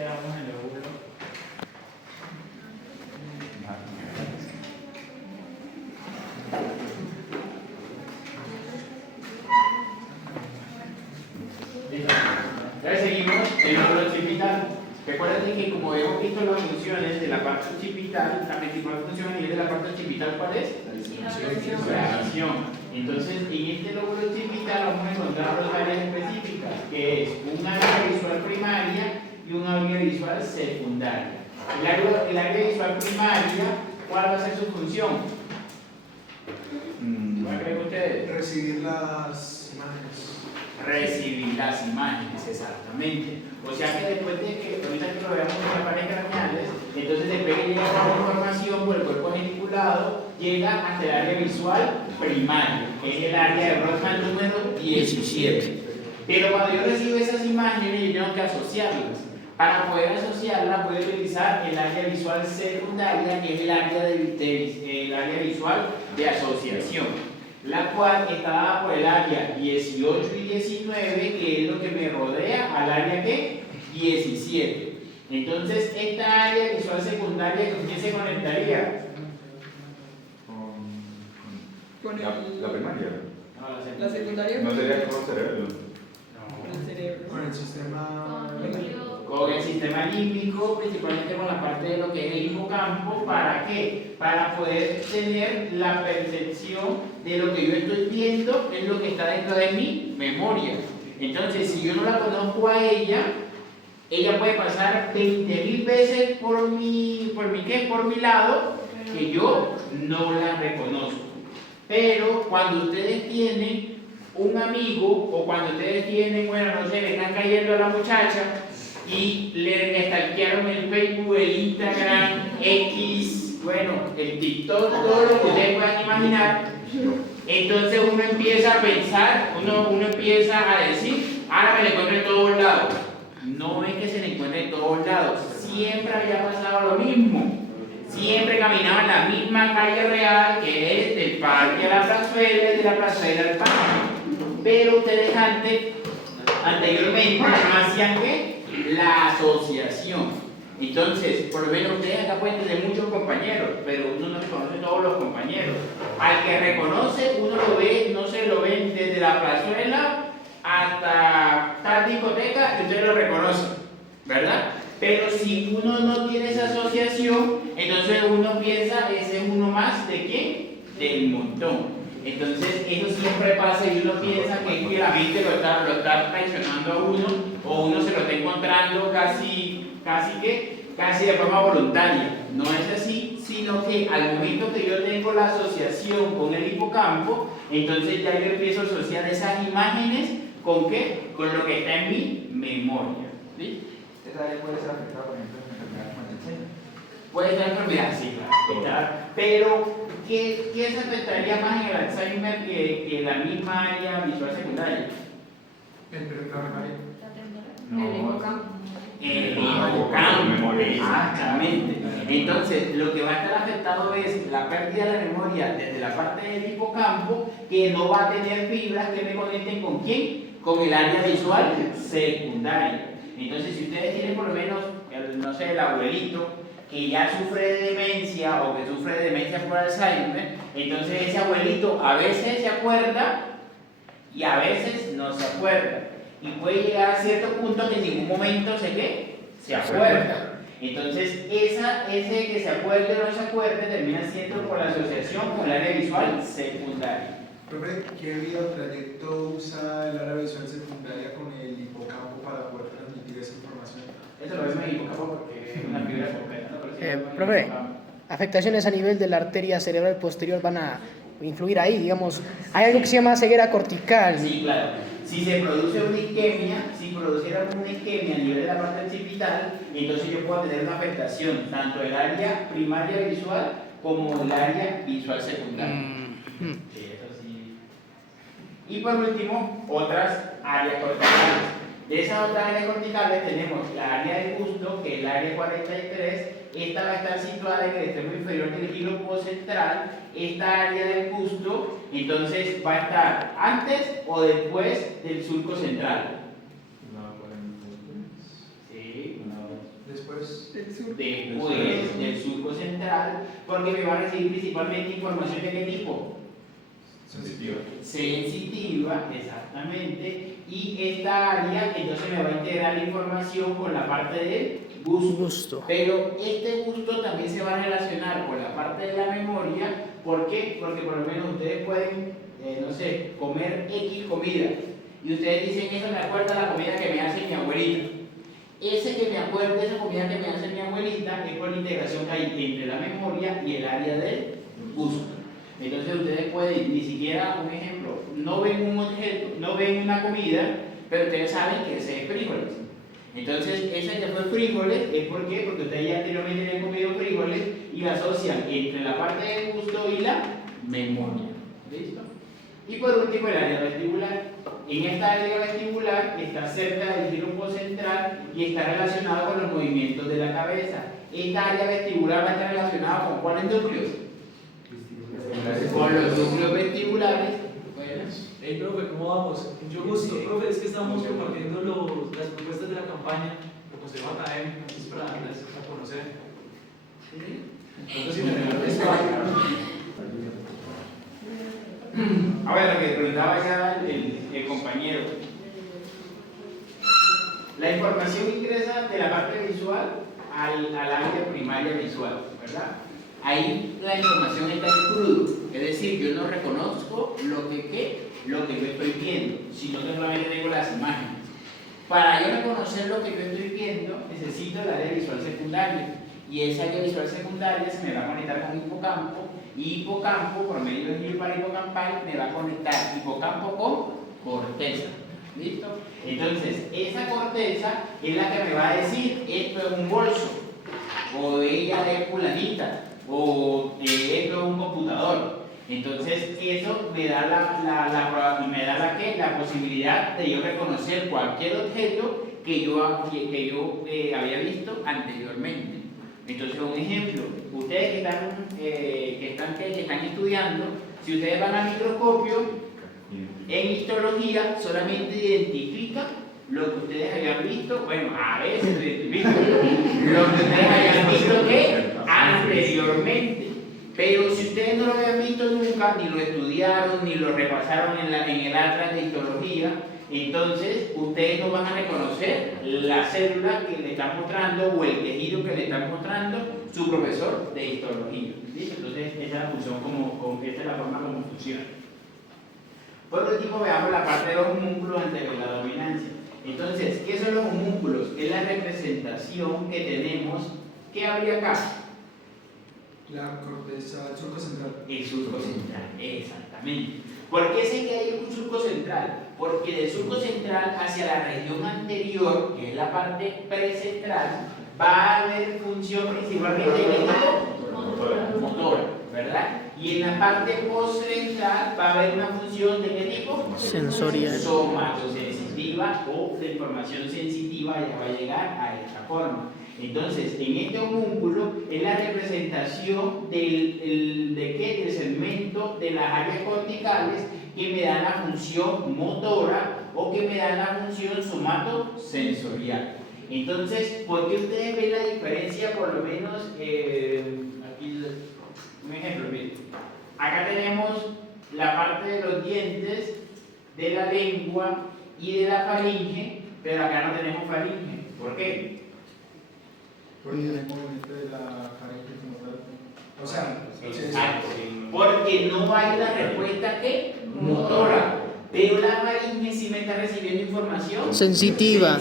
quedamos en el lóbulo. Listo. Entonces seguimos en el lóbulo occipital. Recuerden que como hemos visto las funciones de la parte occipital, la principal función a nivel de la parte occipital, ¿cuál es? La visión. Entonces, en este lóbulo occipital vamos a encontrar dos áreas específicas, que es un área visual primaria y un área visual secundaria. El área visual primaria, ¿cuál va a ser su función? ¿Cuál creen ustedes? Recibir las imágenes. Recibir las imágenes, exactamente. O sea que después de que, ahorita que lo veamos en las paredes craneales, entonces después que llega toda la información por el cuerpo geniculado, llega hasta el área visual primaria, que es el área de Brodmann número 17. Pero cuando yo recibo esas imágenes, yo tengo que asociarlas. Para poder asociarlas, voy a utilizar el área visual secundaria, que es el área visual de asociación, la cual está dada por el área 18 y 19, que es lo que me rodea al área ¿qué? 17. Entonces, esta área visual secundaria, ¿con quién se conectaría? Con la primaria. No, la secundaria. No sería como cerebro. Con el cerebro. Con el sistema. Con el sistema límbico, principalmente con la parte de lo que es el hipocampo. ¿Para qué? Para poder tener la percepción de lo que yo estoy viendo es lo que está dentro de mi memoria. Entonces, si yo no la conozco a ella puede pasar 20.000 veces por mi lado, que yo no la reconozco. Pero cuando ustedes tienen un amigo, o cuando ustedes tienen, bueno, no sé, le están cayendo a la muchacha y le stalkearon el Facebook, el Instagram, X, bueno, el TikTok, todo lo que ustedes puedan imaginar, entonces uno empieza a pensar, uno empieza a decir, ahora me la encuentro en todos lados. No es que se le encuentre en todos lados, siempre había pasado lo mismo. Siempre caminaba en la misma calle real, que es del parque a la plazuela y de la plazuela al parque. Pero ustedes anteriormente no hacían ¿qué? La asociación. Entonces, por lo menos ustedes acá pueden tener muchos compañeros, pero uno no reconoce a todos los compañeros. Al que reconoce, uno lo ve, no se lo ven desde la plazuela hasta tal discoteca y ustedes lo reconocen, ¿verdad? Pero si uno no tiene esa asociación, entonces uno piensa, ese es uno más ¿de quién? Del montón. Entonces eso siempre pasa y uno piensa que es que la mente lo está traicionando a uno, o uno se lo está encontrando casi de forma voluntaria. No es así, sino que al momento que yo tengo la asociación con el hipocampo, entonces ya yo empiezo a asociar esas imágenes ¿con qué? Con lo que está en mi memoria. ¿Sí? Esa área puede ser afectada, por ejemplo, en enfermedades como el Alzheimer. Puede ser enfermedad, sí, claro. Pero, ¿qué se afectaría más en el Alzheimer que la misma área visual secundaria? La memoria. El hipocampo, exactamente. Entonces, lo que va a estar afectado es la pérdida de la memoria desde la parte del hipocampo, que no va a tener fibras que me conecten ¿con quién? Con el área visual secundaria. Entonces, si ustedes tienen por lo menos, no sé, el abuelito que ya sufre de demencia o que sufre de demencia por Alzheimer, entonces ese abuelito a veces se acuerda y a veces no se acuerda. Y puede llegar a cierto punto que en ningún momento se acuerda. Entonces, ese que se acuerde o no se acuerde termina siendo por la asociación con el área visual secundaria. Profe, ¿qué vía o trayecto usa el área visual secundaria con el hipocampo para poder transmitir esa información? Esto lo vemos en el hipocampo porque es una fibra completa, ¿no? Pero sí, profe, afectaciones a nivel de la arteria cerebral posterior van a influir ahí, digamos. Hay algo que se llama ceguera cortical. Sí, claro. Si se produce una isquemia, si produciera una isquemia a nivel de la parte occipital, entonces yo puedo tener una afectación tanto del área primaria visual como el área visual secundaria. Sí, eso sí. Y por último, otras áreas corticales. De esas otras áreas corticales tenemos la área del busto, que es el área 43. Esta va a estar situada en el extremo inferior del giro postcentral. Esta área del busto, entonces va a estar antes o después del surco central. Sí, 1, 2. Después, Del sur. después del surco central, porque me va a recibir principalmente información de qué tipo. Sensitiva. Sensitiva, exactamente, y esta área entonces me va a integrar la información con la parte del gusto. Pero este gusto también se va a relacionar con la parte de la memoria. ¿Por qué? Porque por lo menos ustedes pueden, no sé, comer X comida y ustedes dicen, eso me acuerda a la comida que me hace mi abuelita. Ese que me acuerda, esa comida que me hace mi abuelita, es por la integración que hay entre la memoria y el área del gusto. Entonces ustedes pueden, ni siquiera, un ejemplo, no ven un objeto, no ven una comida, pero ustedes saben que ese es frijoles. Entonces, ese que fue frijoles, ¿es por qué? Porque ustedes ya anteriormente han comido frijoles y la asocian entre la parte del gusto y la memoria. ¿Listo? Y por último, el área vestibular. En esta área vestibular está cerca del giro central y está relacionado con los movimientos de la cabeza. Esta área vestibular va a estar relacionada con ¿cuáles núcleos? Con los núcleos vestibulares. Hey, profe, ¿cómo vamos? Mucho gusto, profe, es que estamos compartiendo las propuestas de la campaña, el Consejo Académico, antes para darles a conocer. Entonces, si me regalan esto, A ver, lo que preguntaba ya el compañero. La información ingresa de la parte visual al área primaria visual, ¿verdad? Ahí la información está en crudo, es decir, yo no reconozco lo que yo estoy viendo, sino que solamente tengo las imágenes. Para yo reconocer lo que yo estoy viendo, necesito el área visual secundaria, y esa área visual secundaria se me va a conectar con hipocampo, y hipocampo, por medio del giro parahipocampal, me va a conectar hipocampo con corteza. ¿Listo? Entonces, esa corteza es la que me va a decir, esto es un bolso, o ella es fulanita, o esto es un computador. Entonces, eso me da la posibilidad de yo reconocer cualquier objeto que yo había visto anteriormente. Entonces, un ejemplo, ustedes que están estudiando, si ustedes van al microscopio, en histología solamente identifica lo que ustedes hayan visto, bueno, a veces lo identifican, lo que ustedes hayan visto que anteriormente. Pero si ustedes no lo habían visto nunca, ni lo estudiaron, ni lo repasaron en el atlas de histología, entonces ustedes no van a reconocer la célula que le está mostrando o el tejido que le está mostrando su profesor de histología. ¿Sí? Entonces esa es la función, esta es la forma como funciona. Por último, veamos la parte de los homúnculos ante la dominancia. Entonces, ¿qué son los homúnculos? Es la representación que tenemos. ¿Qué habría acá? la corteza, el surco central. El surco central, exactamente. ¿Por qué sé que hay un surco central? Porque del surco central hacia la región anterior, que es la parte precentral, va a haber función principalmente de tipo motora, ¿verdad? Y en la parte postcentral va a haber una función de qué tipo? Sensorial. Somatosensitiva, o la información sensitiva ya va a llegar a esta forma. Entonces, en este homúnculo es la representación del segmento de las áreas corticales que me dan la función motora o que me dan la función somatosensorial. Entonces, ¿por qué ustedes ven la diferencia? Por lo menos, aquí un ejemplo, miren. Acá tenemos la parte de los dientes, de la lengua y de la faringe, pero acá no tenemos faringe. ¿Por qué? Porque el movimiento de la faringe como tal. O sea, Exacto. Porque no hay la respuesta que motora. Pero la faringe sí me está recibiendo información sensitiva.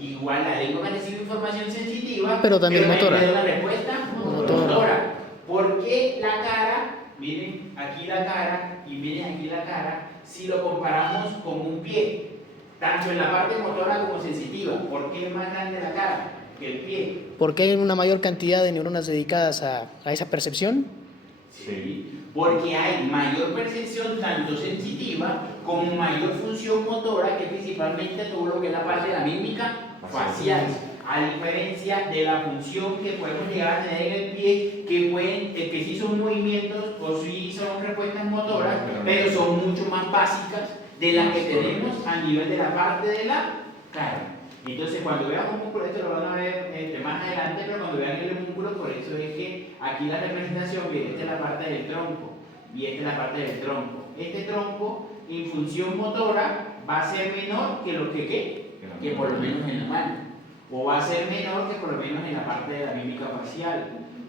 Igual la lengua me recibe información sensitiva, pero también motora. Me da la respuesta motora. ¿Por qué la cara? Miren aquí la cara y miren aquí la cara. Si lo comparamos con un pie, tanto en la parte motora como sensitiva, ¿por qué es más grande la cara que el pie? ¿Por qué hay una mayor cantidad de neuronas dedicadas a esa percepción? Sí, porque hay mayor percepción tanto sensitiva como mayor función motora, que principalmente todo lo que es la parte de la mímica facial, a diferencia de la función que podemos llegar a tener en el pie, que sí son movimientos o sí son respuestas motoras, pero son mucho más básicas de las que tenemos a nivel de la parte de la cara. Entonces, cuando vean un músculo, esto lo van a ver más adelante, pero cuando vean el músculo, por eso es que aquí la representación viene, esta es la parte del tronco, y esta es la parte del tronco. Este tronco, en función motora, va a ser menor que lo que por lo menos en la mano, o va a ser menor que por lo menos en la parte de la mímica facial,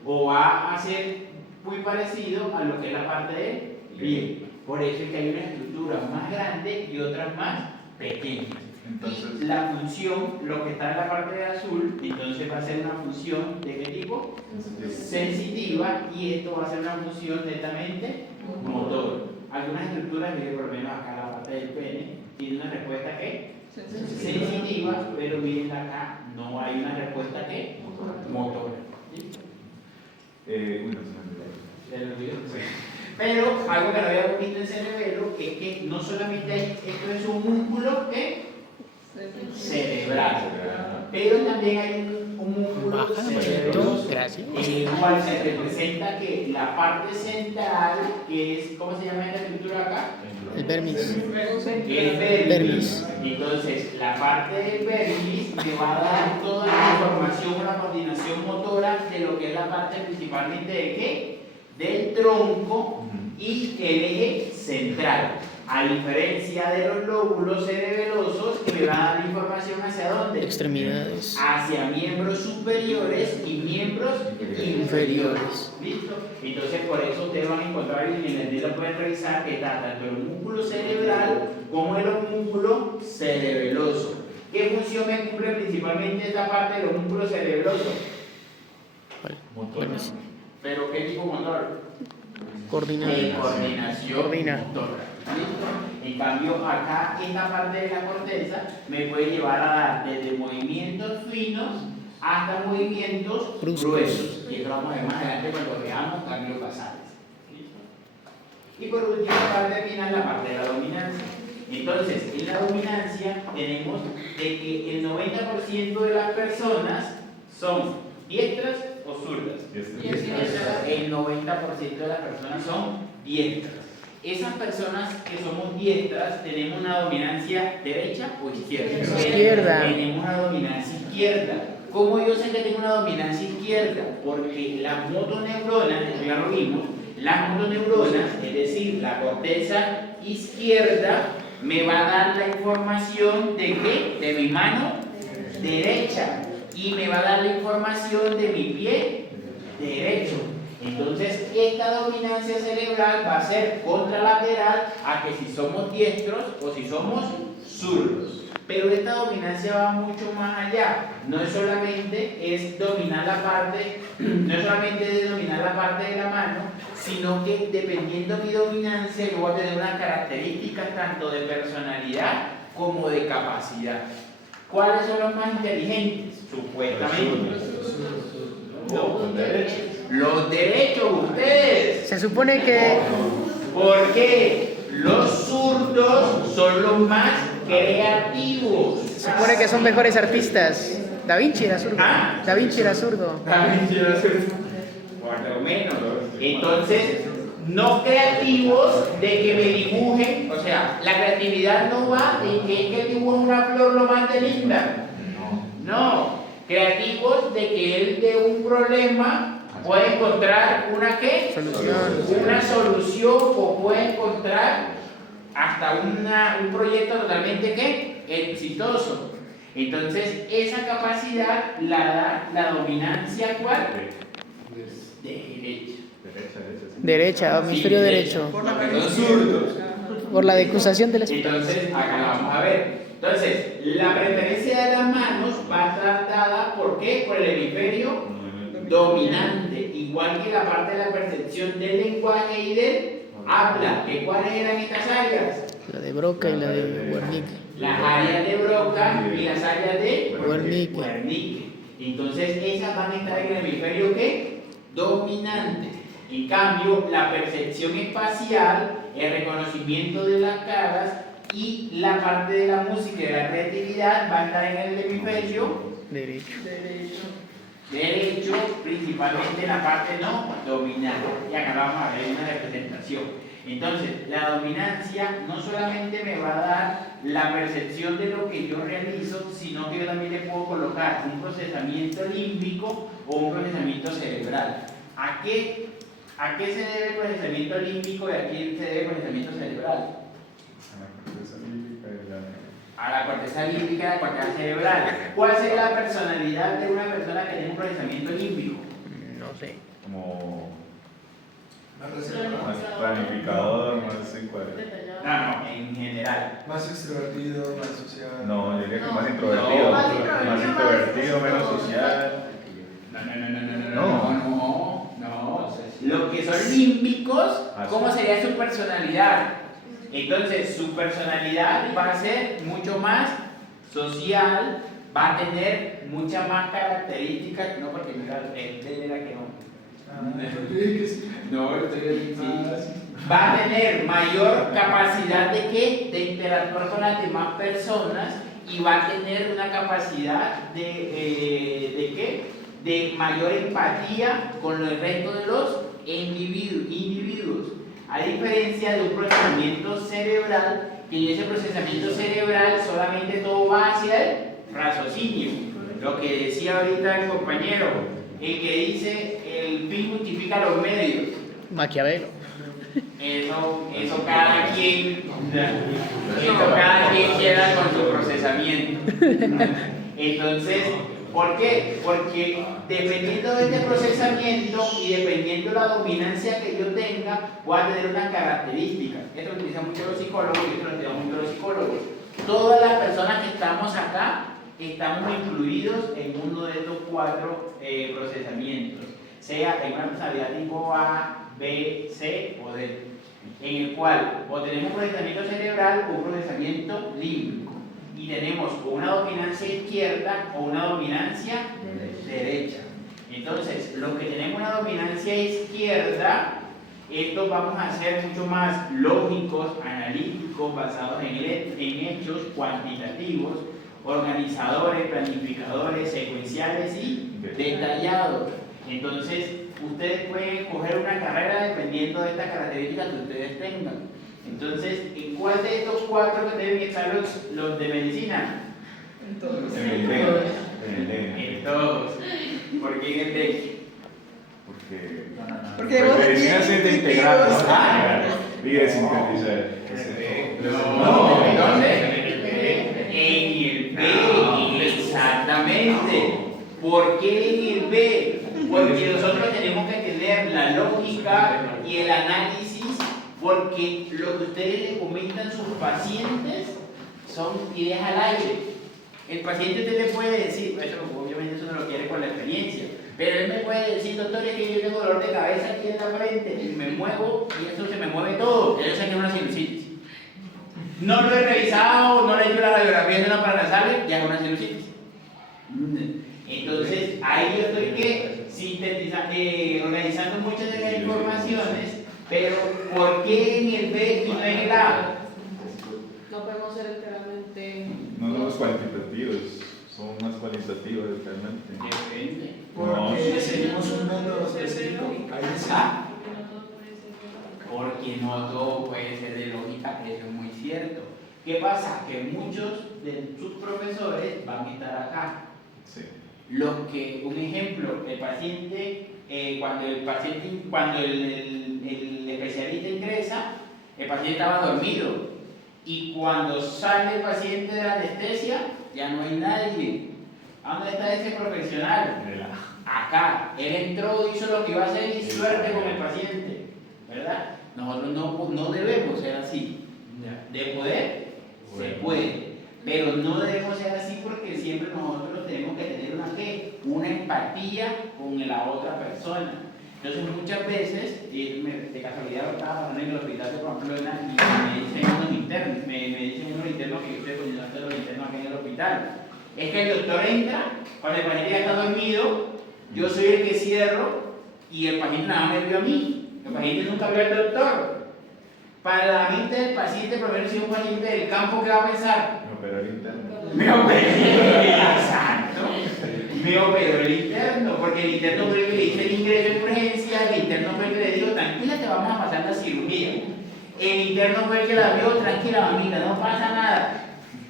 o va a ser muy parecido a lo que es la parte del pie. Por eso es que hay una estructura más grande y otras más pequeñas. Entonces, Y la función, lo que está en la parte de azul, entonces va a ser una función ¿de qué tipo? Sensitiva, y esto va a ser una función netamente motor. Algunas estructuras, mire por lo menos acá la parte del pene, tiene una respuesta que sensitiva, pero miren acá, no hay una respuesta que motora. ¿Sí? uy, no se me olvidó. Pero algo que no habíamos visto en cerebelo es que no solamente hay, esto es un músculo cerebral, pero también hay un músculo Baja, cerebroso, bonito, gracias. en el cual se representa que la parte central, que es, ¿cómo se llama esta estructura acá? El vermis. El vermis. Entonces, la parte del vermis me va a dar toda la información, una coordinación motora de lo que es la parte principalmente de qué? Del tronco y el eje central. A diferencia de los lóbulos cerebelosos que me van a dar información hacia dónde? Extremidades. Hacia miembros superiores y miembros inferiores. ¿Listo? Entonces por eso ustedes van a encontrar y en el día lo pueden revisar que está tanto el músculo cerebral como el músculo cerebeloso. ¿Qué función me cumple principalmente esta parte de los músculos cerebelosos? Motor. Vermis. ¿Pero qué tipo de motor? Coordinación. Coordinación motora. ¿Listo? En cambio, acá esta parte de la corteza me puede llevar a dar desde movimientos finos hasta movimientos gruesos. Y esto lo vamos a ver más adelante cuando veamos cambios basales. ¿Listo? Y por último, para terminar, la parte de la dominancia. Entonces, en la dominancia tenemos de que el 90% de las personas son diestras o zurdas. El 90% de las personas son diestras. Esas personas que somos diestras tenemos una dominancia derecha o izquierda. Izquierda. Tenemos una dominancia izquierda. ¿Cómo yo sé que tengo una dominancia izquierda? Porque las motoneuronas, esto ya lo vimos, las motoneuronas, es decir, la corteza izquierda, me va a dar la información de qué? De mi mano derecha. Y me va a dar la información de mi pie derecho. Entonces, esta dominancia cerebral va a ser contralateral a que si somos diestros o si somos zurdos. Pero esta dominancia va mucho más allá. No es solamente dominar la parte, no es solamente de dominar la parte de la mano, sino que dependiendo de mi dominancia, yo voy a tener unas características tanto de personalidad como de capacidad. ¿Cuáles son los más inteligentes? Supuestamente. Los derechos, ustedes. Se supone que ¿Por qué? Los zurdos son los más creativos. se supone que son mejores artistas. Da Vinci era zurdo. ¿Ah? Da Vinci era zurdo. Por lo menos. Entonces, no creativos de que me dibujen, o sea, la creatividad no va en que él dibuje una flor lo más de linda. No, creativos de que él de un problema puede encontrar una ¿qué? Solución. Una solución o puede encontrar hasta un proyecto totalmente ¿qué? Exitoso. Entonces, esa capacidad la da la dominancia ¿cuál? De derecha. Derecha, hemisferio derecho. Los zurdos. Por la decusación de la espalda. Entonces, acá la vamos a ver. Entonces, la preferencia de las manos va a estar dada ¿por qué? Por el hemisferio dominante, igual que la parte de la percepción del lenguaje y del habla. ¿Cuáles eran estas áreas? La de Broca y la de Wernicke. Las áreas de Broca y las áreas de Wernicke. Wernicke. Entonces, esas van a estar en el hemisferio ¿qué? Dominante. En cambio, la percepción espacial, el reconocimiento de las caras y la parte de la música y de la creatividad va a estar en el hemisferio Derecho. derecho, principalmente en la parte no dominante. Y acá vamos a ver una representación. Entonces, la dominancia no solamente me va a dar la percepción de lo que yo realizo, sino que yo también le puedo colocar un procesamiento límbico o un procesamiento cerebral. ¿A qué se debe el procesamiento límbico y a qué se debe el procesamiento cerebral? A la corteza límbica y a la corteza cerebral. ¿Cuál sería la personalidad de una persona que tiene un procesamiento límbico? No sé. Como Más reservado, más planificador, más encuadrado. No, en general. más extrovertido, más social. No, yo diría que más introvertido. No, Más introvertido, menos social. No. Los que son límbicos, ¿cómo sería su personalidad? Entonces, su personalidad va a ser mucho más social, va a tener muchas más características, no porque mira, él era que no. No, va a tener mayor capacidad de ¿qué? De interactuar con las demás personas y va a tener una capacidad de ¿qué? De mayor empatía con el resto de los individuos. A diferencia de un procesamiento cerebral, que en ese procesamiento cerebral solamente todo va hacia el raciocinio. Lo que decía ahorita el compañero, el que dice el fin justifica los medios. Maquiavelo. Eso cada quien queda con su procesamiento. Entonces, ¿por qué? Porque dependiendo de este procesamiento y dependiendo de la dominancia que yo tenga, voy a tener unas características. Esto lo utilizan mucho los psicólogos y esto lo utilizan mucho los psicólogos. Todas las personas que estamos acá estamos incluidos en uno de estos 4 procesamientos, sea en una personalidad tipo A, B, C o D, en el cual o tenemos un procesamiento cerebral o un procesamiento límbico, y tenemos o una dominancia izquierda o una dominancia derecha. Entonces, los que tenemos una dominancia izquierda, estos vamos a ser mucho más lógicos, analíticos, basados en hechos cuantitativos, organizadores, planificadores, secuenciales y detallados. Entonces, ustedes pueden escoger una carrera dependiendo de estas características que ustedes tengan. Entonces, ¿en cuál de estos 4 que deben estar los de medicina? En todos. En el D. En todos. ¿Por qué en el D? Porque Pues vos medicina tienes es de integrar, ¿no? Ah. Y de sintetizar. No, ¿dónde? En el B, exactamente. ¿Por qué en el B? Porque nosotros tenemos que tener la lógica y el análisis, porque lo que ustedes le comentan a sus pacientes son ideas al aire. El paciente usted le puede decir, eso, obviamente eso no lo quiere con la experiencia, pero él me puede decir, doctor, es que yo tengo dolor de cabeza aquí en la frente y me muevo y eso se me mueve todo. Yo sé que es una sinusitis. No lo he revisado, no le he hecho la radiografía de una paranasal, ya es una sinusitis. Entonces, ahí yo estoy organizando muchas de las informaciones, pero ¿por qué en el B y no en el A? No podemos ser literalmente. No somos cuantitativos, son más cualitativos realmente. Depende. Porque seguimos un método específico. Ahí sí. Ah, porque no todo puede ser de lógica, eso es muy cierto. ¿Qué pasa? Que muchos de sus profesores van a estar acá. Sí. Los que, un ejemplo, el paciente, cuando el especialista ingresa, el paciente estaba dormido. Y cuando sale el paciente de la anestesia, ya no hay nadie. ¿Dónde está ese profesional? Acá. Él entró, hizo lo que iba a hacer y suerte con el paciente. ¿Verdad? Nosotros no debemos ser así. De poder, se puede. Pero no debemos ser así porque siempre nosotros tenemos que tener una empatía con la otra persona. Entonces muchas veces, y de casualidad estaba pasando en el hospital de Pamplona y me dicen unos internos que yo estoy coordinando los internos aquí en el hospital. Es que el doctor entra, cuando el paciente ya está dormido, yo soy el que cierro y el paciente nada más me vio a mí. El paciente nunca vio al doctor. Para la mente del paciente, por ejemplo, si es un paciente del campo, ¿qué va a pensar? Me operó el interno. Me operó, exacto. Me operó el interno, porque el interno fue el que le hizo el ingreso en urgencia, el interno fue el que le dijo, tranquila, te vamos a pasar la cirugía. el interno fue el que la vio, tranquila mamita, no pasa nada.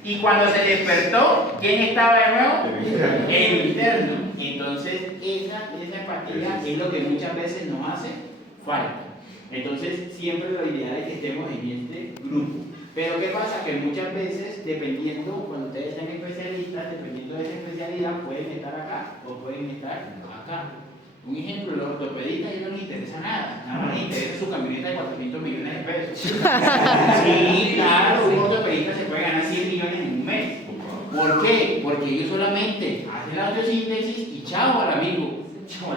Y cuando se despertó, ¿quién estaba de nuevo? El interno. Entonces, esa empatía es lo que muchas veces nos hace falta. Entonces, siempre lo ideal es que estemos en este grupo. Pero ¿qué pasa? Que muchas veces, dependiendo, cuando ustedes sean especialistas, dependiendo de esa especialidad, pueden estar acá o pueden estar acá. Un ejemplo, los ortopedistas a ellos no les interesa nada más les interesa su camioneta de 400 millones de pesos. Sí, claro, un ortopedista se puede ganar 100 millones en un mes. ¿Por qué? Porque ellos solamente hacen la osteosíntesis y chao al amigo.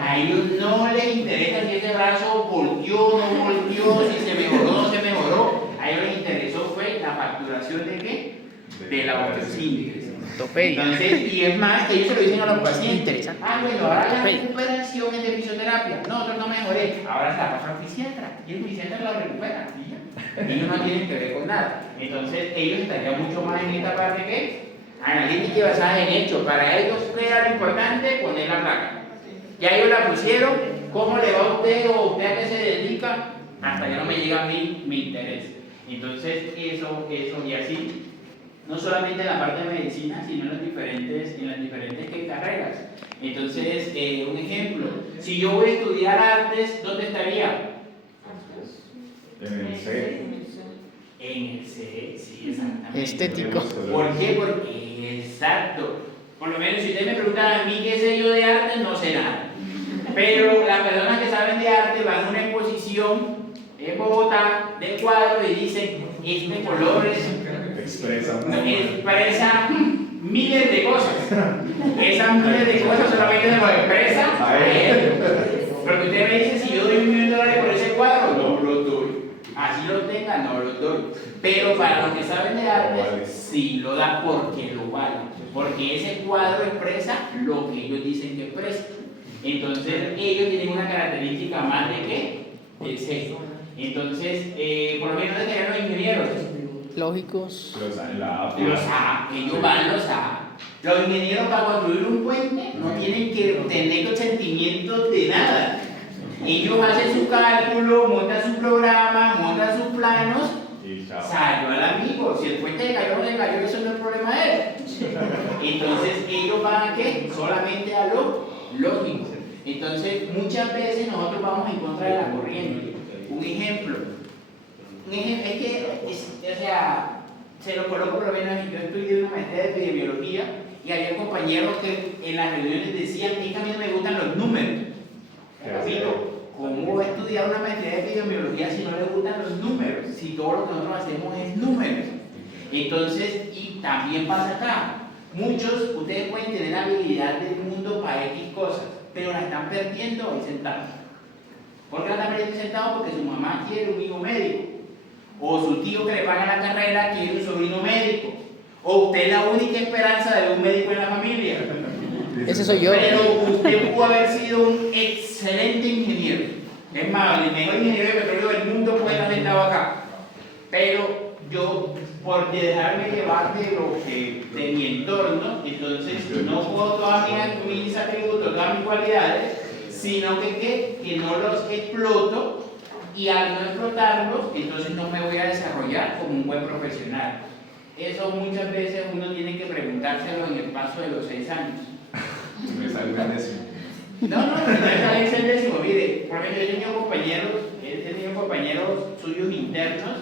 A ellos no les interesa si ese brazo volteó, no volteó, si se mejoró o no se mejoró. A ellos les interesó fue la facturación de qué? De la osteosíntesis. Entonces, y es más, que ellos se lo dicen a los pacientes. Bueno, ahora la recuperación es de fisioterapia. No, no mejoré. Ahora se la pasa al fisiatra. Y el fisiatra lo recupera. Y ya. Ellos no tienen que ver con nada. Entonces, ellos estarían mucho más en esta parte que analítica y basada en hechos. Para ellos, ¿qué era lo importante? Poner la placa. Ya ellos la pusieron. ¿Cómo le va a usted o usted a qué se dedica? Hasta que no me llega a mí mi interés. Entonces, eso, y así. No solamente en la parte de medicina, sino en las diferentes carreras. Entonces, un ejemplo, si yo voy a estudiar artes, ¿dónde estaría? En el C. En el C, sí, exactamente. Estético. ¿Por qué? Porque, exacto. Por lo menos si ustedes me preguntan a mí qué sé yo de arte, no sé nada. Pero las personas que saben de arte van a una exposición en Bogotá de cuadros y dicen, este color expresa miles de cosas. Esas miles de cosas solamente se lo expresa a él. Porque usted me dice, si yo doy $1.000.000 por ese cuadro, no lo doy. Así lo tenga, no lo doy. Pero para los que saben de arte, sí lo da porque lo vale. Porque ese cuadro expresa lo que ellos dicen que expresa. Entonces, ellos tienen una característica más de qué? De sexo. Entonces, por lo menos de los ingenieros. Lógicos. Los A. Ellos van los A. Los ingenieros para construir un puente no tienen que tener sentimientos de nada. Ellos hacen su cálculo, montan su programa, montan sus planos, Y chao. salió al amigo. Si el puente se cayó o no se cayó, eso no es el problema de él. Entonces ellos van a qué? Solamente a lo lógico. Entonces muchas veces nosotros vamos en contra de la corriente. Un ejemplo es que, o sea, se lo coloco por lo menos, yo estudié una maestría de epidemiología y había compañeros que en las reuniones decían, es que a mí no me gustan los números. Repito, ¿cómo va a estudiar una maestría de epidemiología si no le gustan los números? Si todo lo que nosotros hacemos es números. Entonces, y también pasa acá, muchos, ustedes pueden tener habilidad del mundo para X cosas, pero la están perdiendo ahí sentados. ¿Por qué la están perdiendo sentados? Porque su mamá quiere un hijo médico. O su tío que le paga la carrera quiere un sobrino médico. O usted es la única esperanza de un médico en la familia. Ese soy yo. Pero usted pudo haber sido un excelente ingeniero. Es más, el mejor ingeniero de petróleo del mundo puede estar sentado acá. Pero yo, por dejarme llevar de mi entorno, entonces no puedo todas mis atributos, todas mis cualidades, sino que no los exploto. Y al no explotarlos, entonces no me voy a desarrollar como un buen profesional. Eso muchas veces uno tiene que preguntárselo en el paso de los 6 años. Me sale un décimo. No es el décimo. Mire, por ejemplo, he tenido compañeros suyos internos.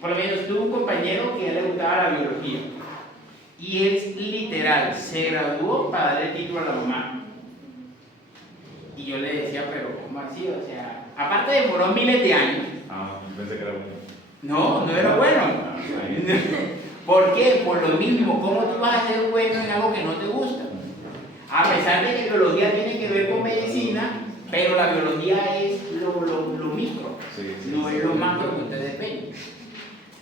Por lo menos tuve un compañero que a él le gustaba la biología. Y él literal se graduó para dar el título a la mamá. Y yo le decía, pero ¿cómo así? O sea, aparte demoró miles de años. Pensé que era bueno. No era bueno. ¿Por qué? Por lo mismo, ¿cómo tú vas a ser bueno en algo que no te gusta? A pesar de que biología tiene que ver con medicina, pero la biología es lo micro, no es lo macro que ustedes ven.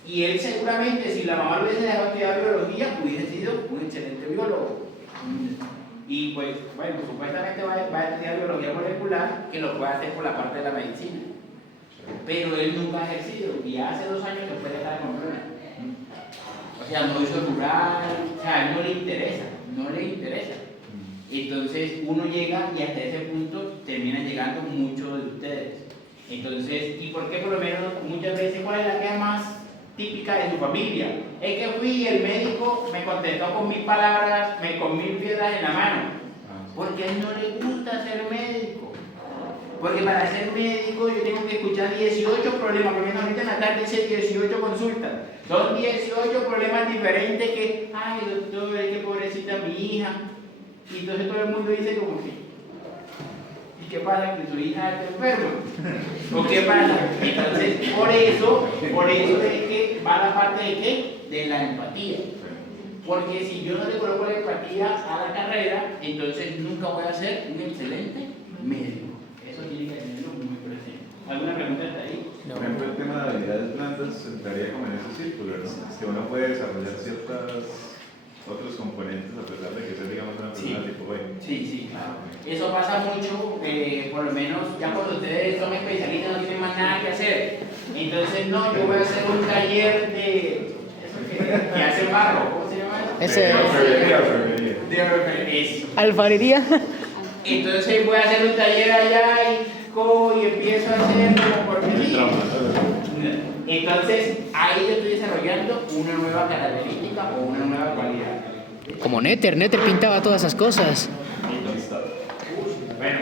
Y él seguramente, si la mamá lo hubiese dejado estudiar biología, hubiese sido un excelente biólogo. Y pues, bueno, supuestamente va a estudiar biología molecular, que lo puede hacer por la parte de la medicina. Pero él nunca ha ejercido, y hace 2 años que puede estar en Colombia. O sea, no hizo rural, o sea, a él no le interesa. Entonces uno llega y hasta ese punto termina llegando muchos de ustedes. Entonces, ¿y por qué por lo menos muchas veces cuál es la queja más típica de su familia? Es que fui y el médico me contestó con 1000 palabras, con 1000 piedras en la mano. Porque a él no le gusta ser médico. Porque para ser médico yo tengo que escuchar 18 problemas, por lo menos ahorita en la tarde hice 18 consultas. Son 18 problemas diferentes que, ay doctor, es que pobrecita mi hija. Y entonces todo el mundo dice como que, ¿y qué pasa? ¿Que su hija está enferma? ¿O qué pasa? Entonces, por eso es que va la parte de qué? De la empatía. Porque si yo no le coloco la empatía a la carrera, entonces nunca voy a ser un excelente médico. Eso tiene que tenerlo muy presente. ¿Alguna pregunta hasta ahí? Por ejemplo, el tema de habilidades blandas entraría como en ese círculo, ¿no? Es que uno puede desarrollar otros componentes a pesar de que sea, digamos, una persona tipo B. Sí, claro. Eso pasa mucho, por lo menos ya cuando ustedes son especialistas no tienen más nada que hacer. Entonces, no, yo voy a hacer un taller de... ¿Eso que hace barro? ¿Cómo se llama eso? Ese- De orfebrería. Alfarería. Entonces voy a hacer un taller allá y cojo y empiezo a hacer como porquería. Entonces ahí yo estoy desarrollando una nueva característica o una nueva cualidad. Como Nether pintaba todas esas cosas. Bueno,